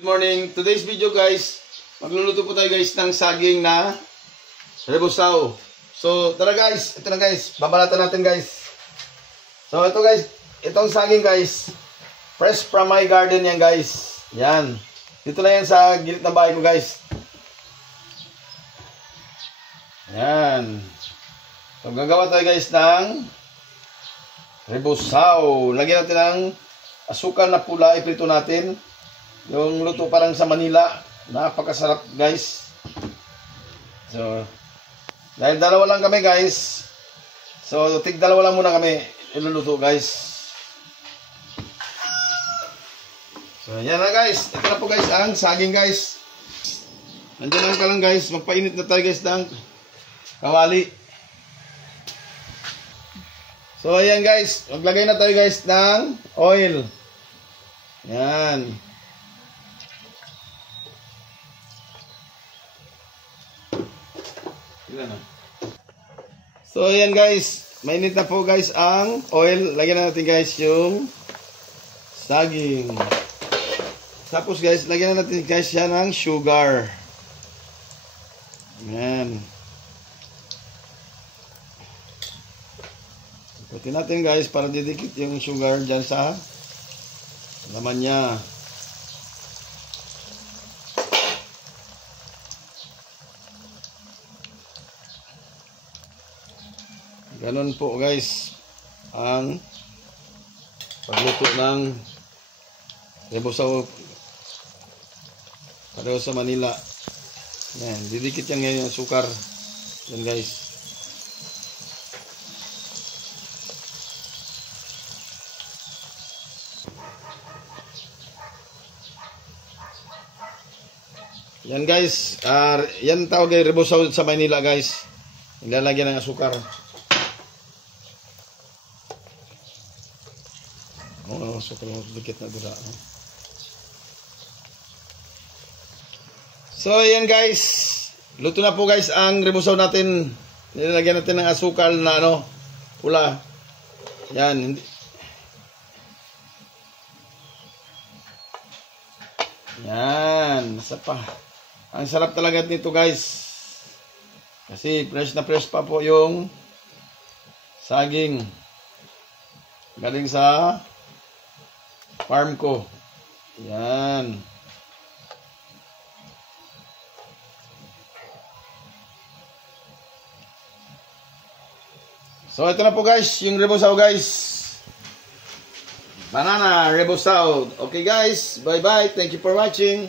Good morning. Today's video guys, magluluto po tayo guys ng saging na rebusao. So tara guys, ito na guys, babalatan natin guys. So ito guys, itong saging guys, fresh from my garden yan guys. Yan, dito lang yan sa gilid ng bahay ko guys. Yan. So gagawa tayo guys ng rebusao. Lagyan natin ng asukal na pula, iprito natin. Yung luto parang sa Manila. Napakasarap guys. So, dahil dalawa lang kami guys. So, tig-dalawa lang muna kami iluluto guys. So, yan na guys. Ito na po guys ang saging guys. Nandiyan lang ka lang guys. Magpainit na tayo guys ng kawali. So, ayan guys. Maglagay na tayo guys ng oil. Yan. So ayan guys, mainit na po guys ang oil. Lagyan na natin guys yung saging. Tapos guys, lagyan na natin guys yan ng sugar. Ayan. Ikutin natin guys para didikit yung sugar dyan sa laman niya. Ganon po guys ang pagluto ng rebusao pareho sa Manila. Yan, didikit yan ngayon yung sukar. Yan guys. Yan guys, yan tawag ay rebusao sa Manila guys. Nilalagyan ng asukar. So kalau sedikit na dura. So ayan guys, luto na po guys ang rebusao natin. Nilagyan natin ng asukal na pula. Yan. Yan, sapa. Ang sarap talaga nito guys. Kasi fresh na fresh pa po yung saging. Galing sa farm ko. Yan. So ito na po guys, yung rebusao guys. Banana rebusao. Okay guys, bye bye. Thank you for watching.